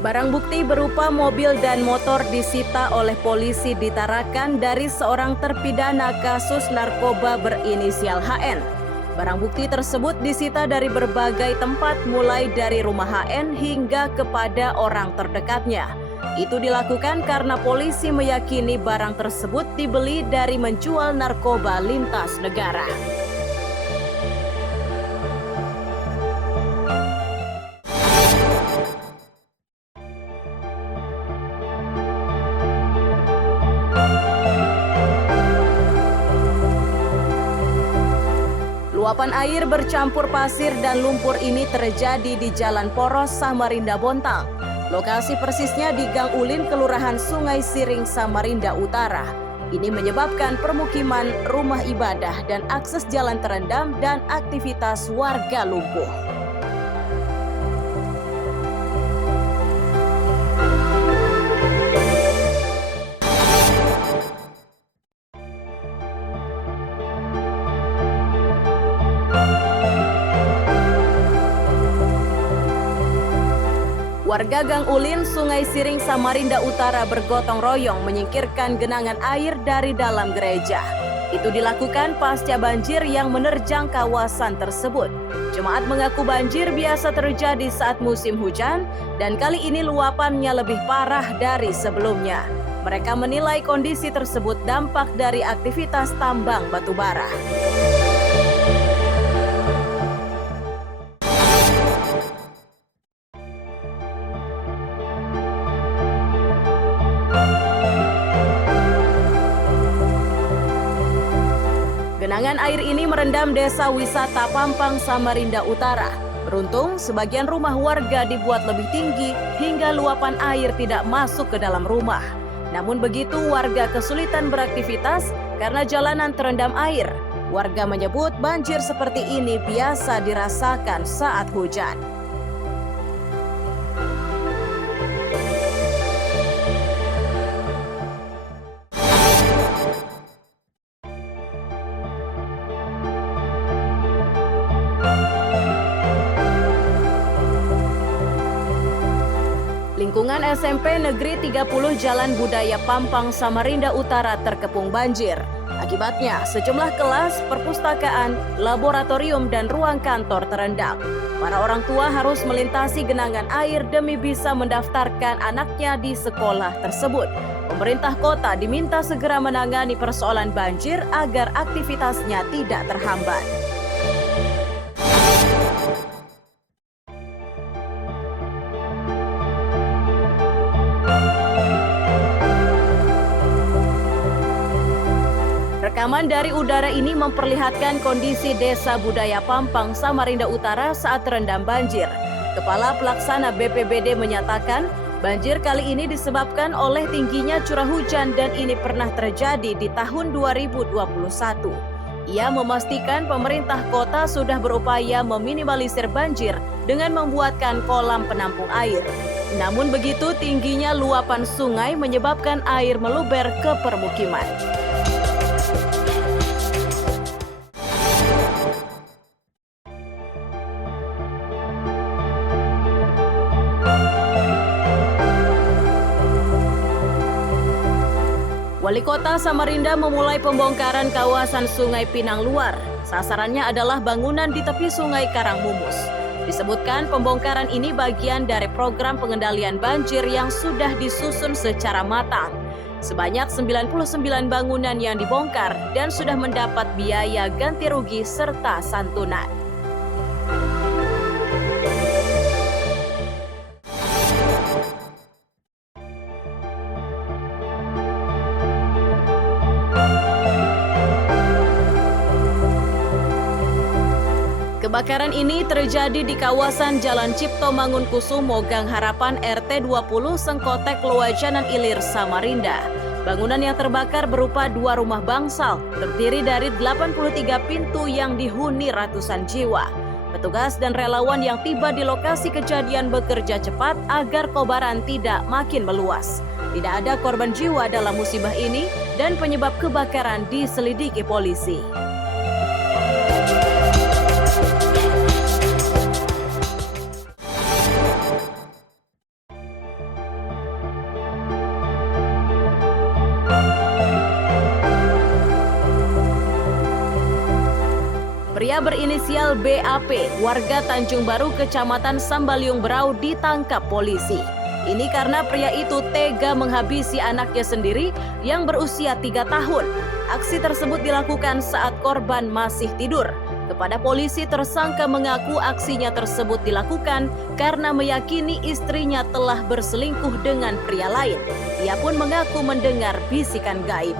Barang bukti berupa mobil dan motor disita oleh polisi di Tarakan dari seorang terpidana kasus narkoba berinisial HN. Barang bukti tersebut disita dari berbagai tempat mulai dari rumah HN hingga kepada orang terdekatnya. Itu dilakukan karena polisi meyakini barang tersebut dibeli dari menjual narkoba lintas negara. Luapan air bercampur pasir dan lumpur ini terjadi di Jalan Poros, Samarinda, Bontang. Lokasi persisnya di Gang Ulin, Kelurahan Sungai Siring, Samarinda Utara. Ini menyebabkan permukiman, rumah ibadah, dan akses jalan terendam dan aktivitas warga lumpuh. Warga Gang Ulin, Sungai Siring, Samarinda Utara bergotong royong menyingkirkan genangan air dari dalam gereja. Itu dilakukan pasca banjir yang menerjang kawasan tersebut. Jemaat mengaku banjir biasa terjadi saat musim hujan dan kali ini luapannya lebih parah dari sebelumnya. Mereka menilai kondisi tersebut dampak dari aktivitas tambang batu bara. Genangan air ini merendam desa wisata Pampang, Samarinda Utara. Beruntung, sebagian rumah warga dibuat lebih tinggi hingga luapan air tidak masuk ke dalam rumah. Namun begitu, warga kesulitan beraktivitas karena jalanan terendam air. Warga menyebut banjir seperti ini biasa dirasakan saat hujan. Lingkungan SMP Negeri 30 Jalan Budaya Pampang, Samarinda Utara terkepung banjir. Akibatnya, sejumlah kelas, perpustakaan, laboratorium, dan ruang kantor terendam. Para orang tua harus melintasi genangan air demi bisa mendaftarkan anaknya di sekolah tersebut. Pemerintah kota diminta segera menangani persoalan banjir agar aktivitasnya tidak terhambat. Rekaman dari udara ini memperlihatkan kondisi Desa Budaya Pampang, Samarinda Utara saat terendam banjir. Kepala Pelaksana BPBD menyatakan, banjir kali ini disebabkan oleh tingginya curah hujan dan ini pernah terjadi di tahun 2021. Ia memastikan pemerintah kota sudah berupaya meminimalisir banjir dengan membuatkan kolam penampung air. Namun begitu, tingginya luapan sungai menyebabkan air meluber ke permukiman. Wali Kota Samarinda memulai pembongkaran kawasan Sungai Pinang Luar. Sasarannya adalah bangunan di tepi Sungai Karangmumus. Disebutkan pembongkaran ini bagian dari program pengendalian banjir yang sudah disusun secara matang. Sebanyak 99 bangunan yang dibongkar dan sudah mendapat biaya ganti rugi serta santunan. Kebakaran ini terjadi di kawasan Jalan Cipto Mangunkusumo, Gang Harapan RT 20 Sengkotek, Luajanan Ilir, Samarinda. Bangunan yang terbakar berupa 2 rumah bangsal, terdiri dari 83 pintu yang dihuni ratusan jiwa. Petugas dan relawan yang tiba di lokasi kejadian bekerja cepat agar kobaran tidak makin meluas. Tidak ada korban jiwa dalam musibah ini dan penyebab kebakaran diselidiki polisi. Pria berinisial BAP, warga Tanjung Baru, Kecamatan Sambaliung Berau, ditangkap polisi. Ini karena pria itu tega menghabisi anaknya sendiri yang berusia 3 tahun. Aksi tersebut dilakukan saat korban masih tidur. Kepada polisi, tersangka mengaku aksinya tersebut dilakukan karena meyakini istrinya telah berselingkuh dengan pria lain. Ia pun mengaku mendengar bisikan gaib.